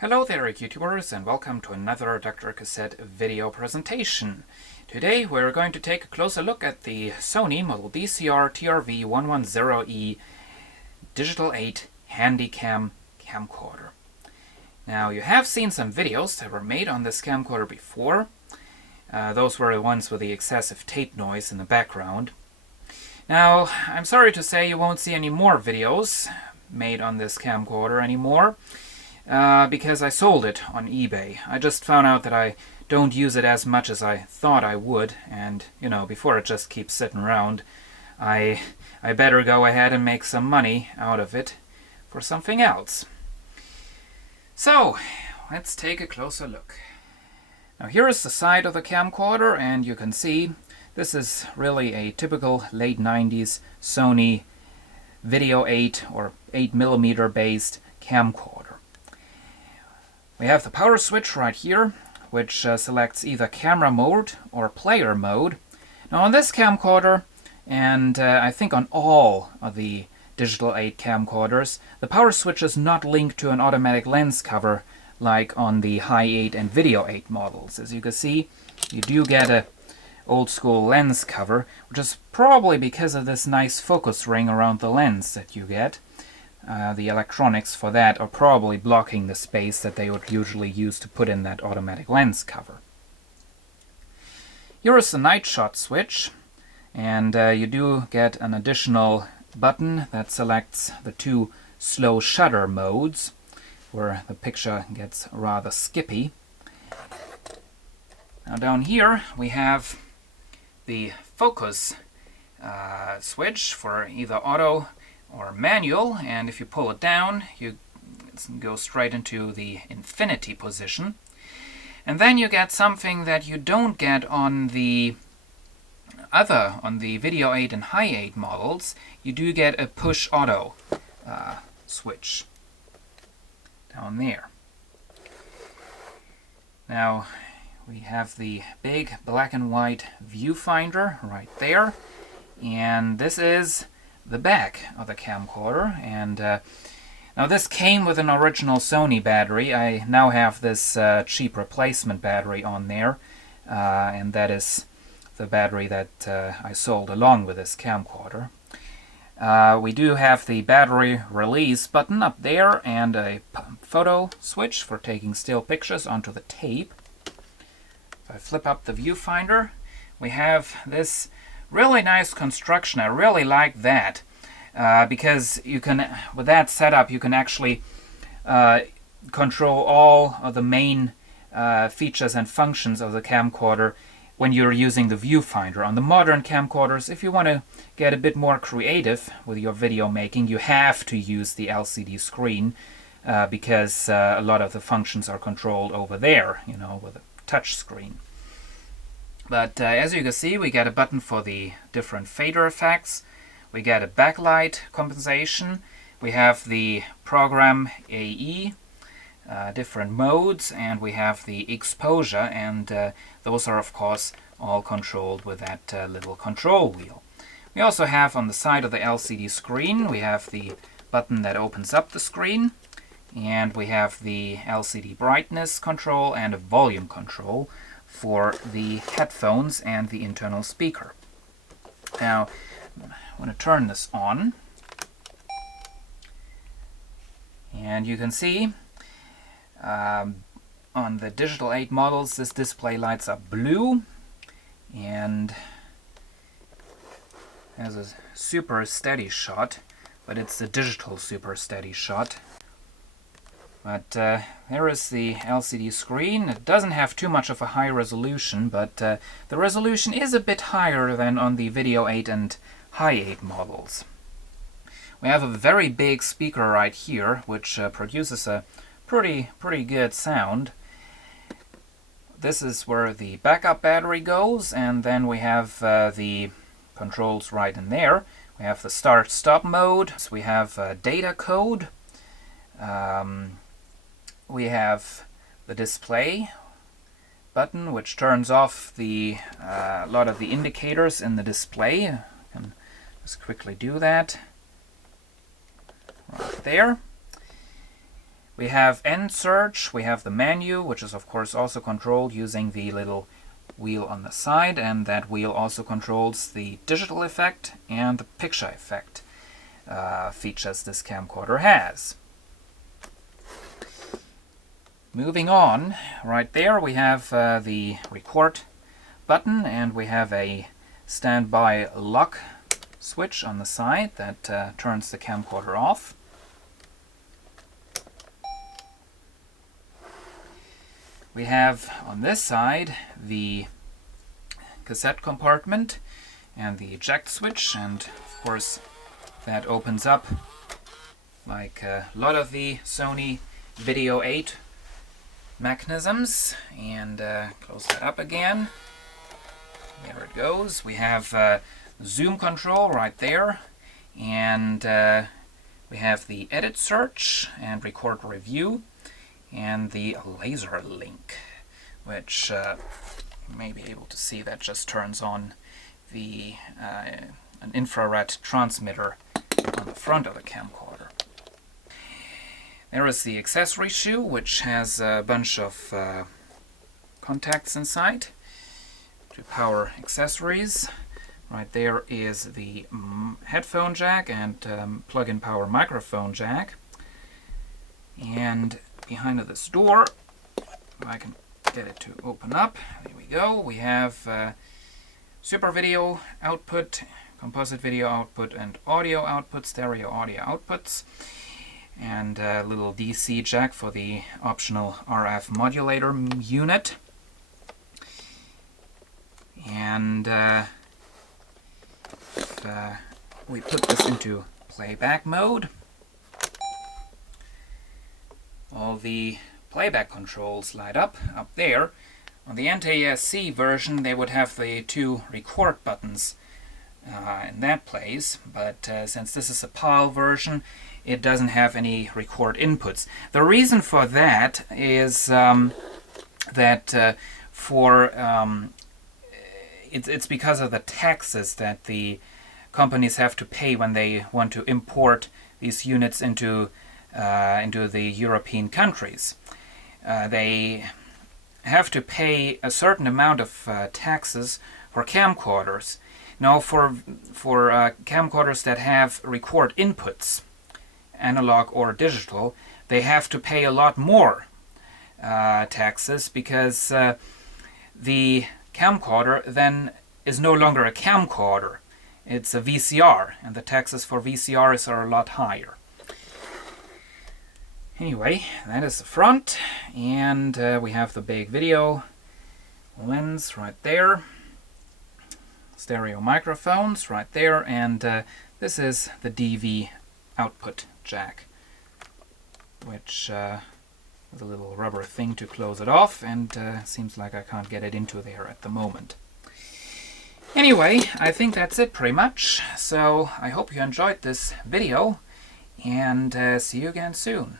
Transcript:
Hello there YouTubers, and welcome to another DrCassette video presentation. Today we're going to take a closer look at the Sony model DCR-TRV110E Digital8 Handycam camcorder. Now, you have seen some videos that were made on this camcorder before. Those were the ones with the excessive tape noise in the background. Now, I'm sorry to say you won't see any more videos made on this camcorder anymore. Because I sold it on eBay. I just found out that I don't use it as much as I thought I would, and before it just keeps sitting around, I better go ahead and make some money out of it for something else. So let's take a closer look. Now, here is the side of the camcorder, and you can see this is really a typical late 90s Sony Video 8 or 8mm based camcorder. We have the power switch right here, which selects either camera mode or player mode. Now, on this camcorder, and I think on all of the Digital8 camcorders, the power switch is not linked to an automatic lens cover like on the Hi8 and Video 8 models. As you can see, you do get a old school lens cover, which is probably because of this nice focus ring around the lens that you get. The electronics for that are probably blocking the space that they would usually use to put in that automatic lens cover. Here is the night shot switch, and you do get an additional button that selects the two slow shutter modes, where the picture gets rather skippy. Now, down here we have the focus switch for either auto or manual, and if you pull it down, you go straight into the infinity position. And then you get something that you don't get on the Video 8 and Hi8 models. You do get a push auto switch down there. Now, we have the big black and white viewfinder right there, and this is the back of the camcorder. And now, this came with an original Sony battery. I now have this cheap replacement battery on there, and that is the battery that I sold along with this camcorder. We do have the battery release button up there and a photo switch for taking still pictures onto the tape. If I flip up the viewfinder, we have this really nice construction. I really like that because you can, with that setup, you can actually control all of the main features and functions of the camcorder when you're using the viewfinder. On the modern camcorders, if you want to get a bit more creative with your video making, you have to use the LCD screen because a lot of the functions are controlled over there, with a touch screen. But as you can see, we get a button for the different fader effects. We get a backlight compensation. We have the program AE, different modes, and we have the exposure, and those are of course all controlled with that little control wheel. We also have on the side of the LCD screen, we have the button that opens up the screen, and we have the LCD brightness control and a volume control for the headphones and the internal speaker. Now, I'm going to turn this on, and you can see on the Digital8 models this display lights up blue and has a super steady shot, but it's the digital super steady shot. But there is the LCD screen. It doesn't have too much of a high resolution, but the resolution is a bit higher than on the Video 8 and Hi8 models. We have a very big speaker right here, which produces a pretty good sound. This is where the backup battery goes, and then we have the controls right in there. We have the start-stop mode. So we have data code. We have the display button, which turns off a lot of the indicators in the display. I can just quickly do that right there. We have end search, we have the menu, which is of course also controlled using the little wheel on the side, and that wheel also controls the digital effect and the picture effect features this camcorder has. Moving on, right there we have the record button, and we have a standby lock switch on the side that turns the camcorder off. We have on this side the cassette compartment and the eject switch, and of course that opens up like a lot of the Sony Video8 mechanisms, and close that up again. There it goes. We have zoom control right there, and we have the edit search and record review, and the laser link, which you may be able to see that just turns on the an infrared transmitter on the front of the camcorder. There is the accessory shoe, which has a bunch of contacts inside to power accessories. Right there is the headphone jack and plug-in power microphone jack. And behind this door, if I can get it to open up, there we go, we have super video output, composite video output, and audio output, stereo audio outputs, and a little DC jack for the optional RF modulator unit. And if we put this into playback mode, all the playback controls light up there. On the NTSC version they would have the two record buttons in that place, but since this is a PAL version, it doesn't have any record inputs. The reason for that is that it's because of the taxes that the companies have to pay when they want to import these units into the European countries. They have to pay a certain amount of taxes for camcorders. Now, for camcorders that have record inputs, analog or digital, they have to pay a lot more taxes, because the camcorder then is no longer a camcorder. It's a VCR, and the taxes for VCRs are a lot higher. Anyway, that is the front, and we have the big video lens right there, stereo microphones right there, and this is the DV output jack, which with a little rubber thing to close it off, and seems like I can't get it into there at the moment. Anyway, I think that's it pretty much, so I hope you enjoyed this video, and see you again soon.